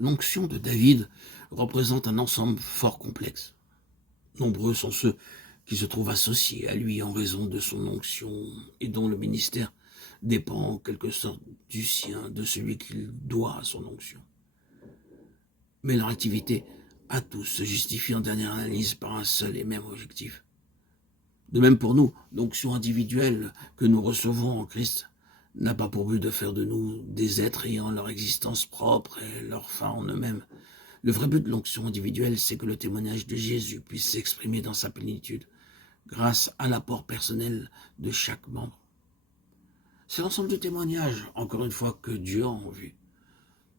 L'onction de David représente un ensemble fort complexe. Nombreux sont ceux qui se trouvent associés à lui en raison de son onction et dont le ministère dépend en quelque sorte du sien, de celui qu'il doit à son onction. Mais leur activité à tous se justifie en dernière analyse par un seul et même objectif. De même pour nous, l'onction individuelle que nous recevons en Christ n'a pas pour but de faire de nous des êtres ayant leur existence propre et leur fin en eux-mêmes. Le vrai but de l'onction individuelle, c'est que le témoignage de Jésus puisse s'exprimer dans sa plénitude, grâce à l'apport personnel de chaque membre. C'est l'ensemble du témoignage, encore une fois, que Dieu a en vue.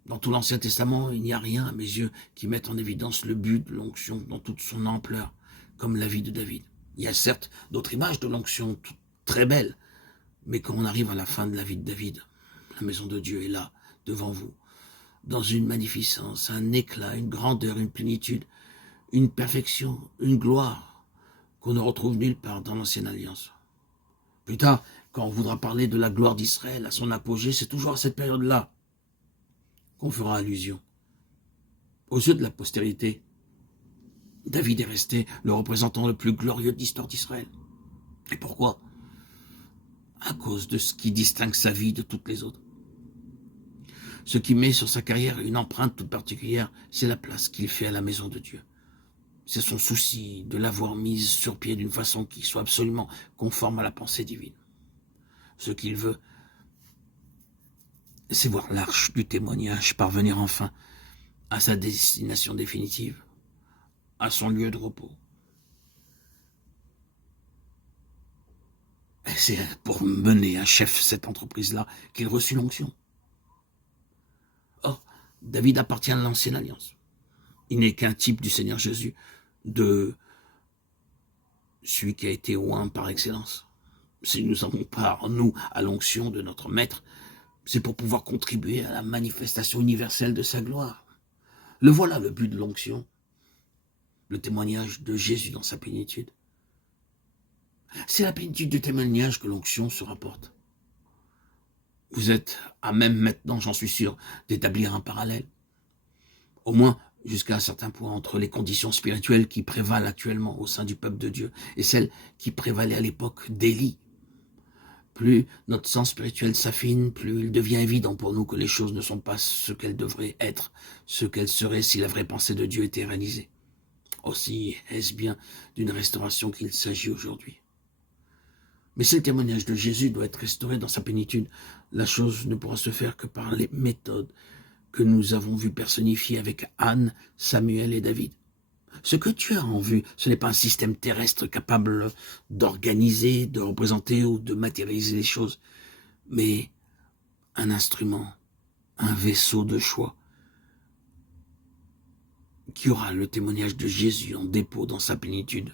Dans tout l'Ancien Testament, il n'y a rien, à mes yeux, qui mette en évidence le but de l'onction dans toute son ampleur, comme la vie de David. Il y a certes d'autres images de l'onction très belles, mais quand on arrive à la fin de la vie de David, la maison de Dieu est là, devant vous, dans une magnificence, un éclat, une grandeur, une plénitude, une perfection, une gloire qu'on ne retrouve nulle part dans l'Ancienne Alliance. Plus tard, quand on voudra parler de la gloire d'Israël à son apogée, c'est toujours à cette période-là qu'on fera allusion. Aux yeux de la postérité, David est resté le représentant le plus glorieux de l'histoire d'Israël. Et pourquoi ? À cause de ce qui distingue sa vie de toutes les autres. Ce qui met sur sa carrière une empreinte toute particulière, c'est la place qu'il fait à la maison de Dieu. C'est son souci de l'avoir mise sur pied d'une façon qui soit absolument conforme à la pensée divine. Ce qu'il veut, c'est voir l'arche du témoignage parvenir enfin à sa destination définitive, à son lieu de repos. Et c'est pour mener à chef cette entreprise-là qu'il reçut l'onction. Or, David appartient à l'ancienne alliance. Il n'est qu'un type du Seigneur Jésus, de celui qui a été oint par excellence. Si nous avons part, nous, à l'onction de notre Maître, c'est pour pouvoir contribuer à la manifestation universelle de sa gloire. Le voilà le but de l'onction, le témoignage de Jésus dans sa plénitude. C'est la plénitude du témoignage que l'onction se rapporte. Vous êtes à même maintenant, j'en suis sûr, d'établir un parallèle. Au moins jusqu'à un certain point entre les conditions spirituelles qui prévalent actuellement au sein du peuple de Dieu et celles qui prévalaient à l'époque d'Élie. Plus notre sens spirituel s'affine, plus il devient évident pour nous que les choses ne sont pas ce qu'elles devraient être, ce qu'elles seraient si la vraie pensée de Dieu était réalisée. Aussi est-ce bien d'une restauration qu'il s'agit aujourd'hui. Mais si le témoignage de Jésus doit être restauré dans sa plénitude, la chose ne pourra se faire que par les méthodes que nous avons vues personnifiées avec Anne, Samuel et David. Ce que tu as en vue, ce n'est pas un système terrestre capable d'organiser, de représenter ou de matérialiser les choses, mais un instrument, un vaisseau de choix qui aura le témoignage de Jésus en dépôt dans sa plénitude.